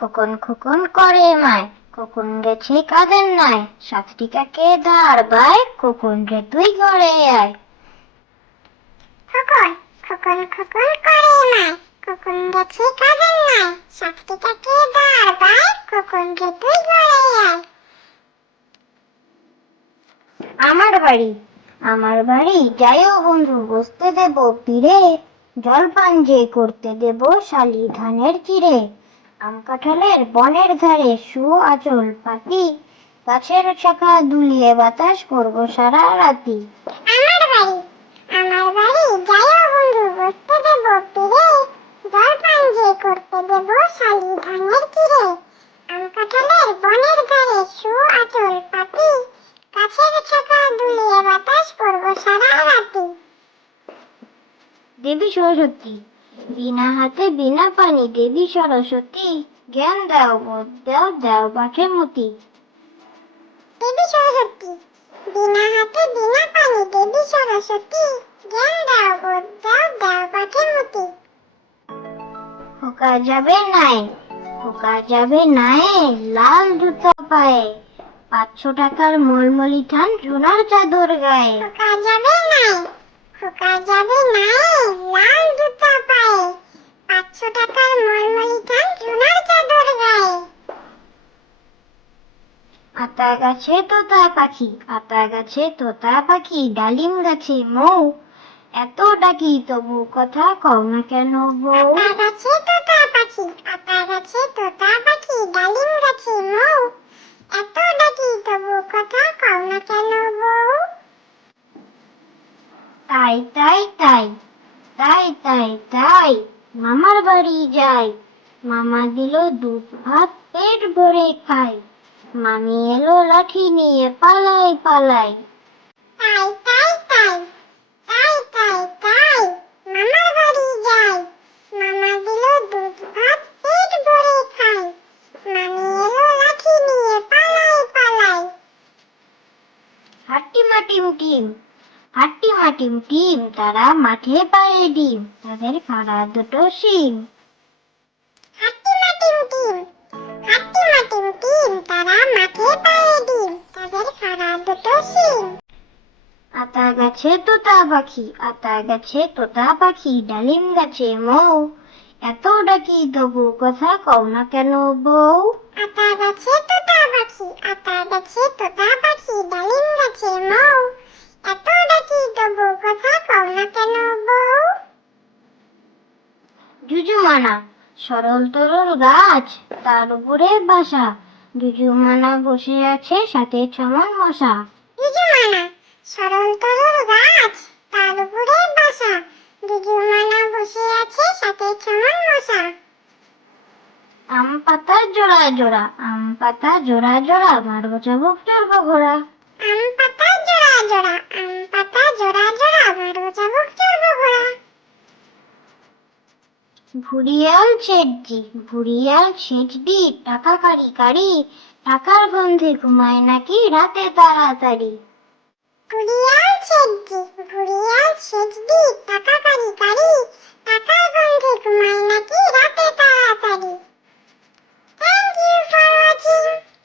খোকন খোকন করে মায়, খোকন গেছে কাদের নাই, সাতটি কাকে দাঁড় বায়, খোকন রে তুই ঘরে আয়। খোকন খোকন খোকন করে মায়, খোকন গেছে কাজের নাই, সাতটি কাকে দাঁড় বায়, খোকন রে তুই ঘরে আয়। আমার বাড়ি যাইও বন্ধু, বসতে দেব পীরে, জলপান যে করতে দেব শালি ধানের চিড়ে। আম কাঁঠালের বনের ধারে শুও আঁচল পাতি, গাছের শাখা দুলিয়ে বাতাস করবো সারা রাতি। আমার বাড়ি যাইও বন্ধু, বসতে দেব পীরে, জলপান যে করতে দেব শালি ধানের চিড়ে। আম কাঁঠালের বনের ধারে শুও আঁচল পাতি, গাছের শাখা দুলিয়ে বাতাস করব সারা রাতি। দেবী সরস্বতী, বিনা হাতে বিনা পানি, দেবী সরস্বতী, জ্ঞান দাও বোধ দাও, দাও বাঁকে মতি। দেবী সরস্বতী, বিনা হাতে বিনা পানি, দেবী সরস্বতী, জ্ঞান দাও বোধ দাও, দাও পাখি মতি। খোকা যাবে নাই, লাল জুতো পায়ে, 500 টাকার মলমলি ঠান সোনার চাদর গায়ে। খোকা যাবে নাই, লাল জুতা পায়ে, 500 টাকার মলমলি ঠান সোনার চাদর গায়ে। আতা গাছে তোতা পাখি, ডালিম গাছে মৌ, এত ডাকি তবু কথা কও না কেন বউ। আতা গাছে তোতা পাখি, ডালিম গাছে মৌ, এত ডাকি তবু কথা কও না কেন বউ। তাই মামার বাড়ি যাই, মামা দিল দুধ ভাত পেট ভরে খাই, মামি এলো লাঠি নিয়ে পালাই। তাই মামার বাড়ি যাই, মামা দিল দুধ ভাত পেট ভরে খাই, মামি এলো লাঠি নিয়ে পালাই। হাট্টিমা টিম, তারা মাঠে পায়ে ডিম, তাদের খাড়া দুটো শিং। হাট্টিমা টিম, তারা মাঠে পায়ে ডিম, তাদের খাড়া দুটো শিং। আতা গাছে তোতা পাখি, ডালিম গাছে মৌ, এত ডাকি তবু কথা কও না কেন বউ। আতা গাছে তোতা পাখি, ডালিম গাছে মৌ, এত ডাকি তবু কথা কও না কেন বউ। জুজুমানা, সরল তরল গাছ, তার উপরে বাসা, জুজুমানা বসে আছে সাথে ছমন মশা। জুজুমানা, সরল তরল গাছ, তার উপরে বাসা, জুজুমানা বসে আছে সাথে ছমন মশা। আম পাতা জোড়া, মারবো চাবুক চড়বো ঘোড়া। আম পাতা জোড়া, মারবো চাবুক চড়বো ঘোড়া। ভুরিয়াল ছেচডি, টাকা কারি, টাকার গন্ধে ঘুমায় নাকি রাতে তাড়াতাড়ি। ভুরিয়াল ছেচডি, টাকা কারি, টাকার গন্ধে ঘুমায় নাকি রাতে তাড়াতাড়ি। Thank you for watching.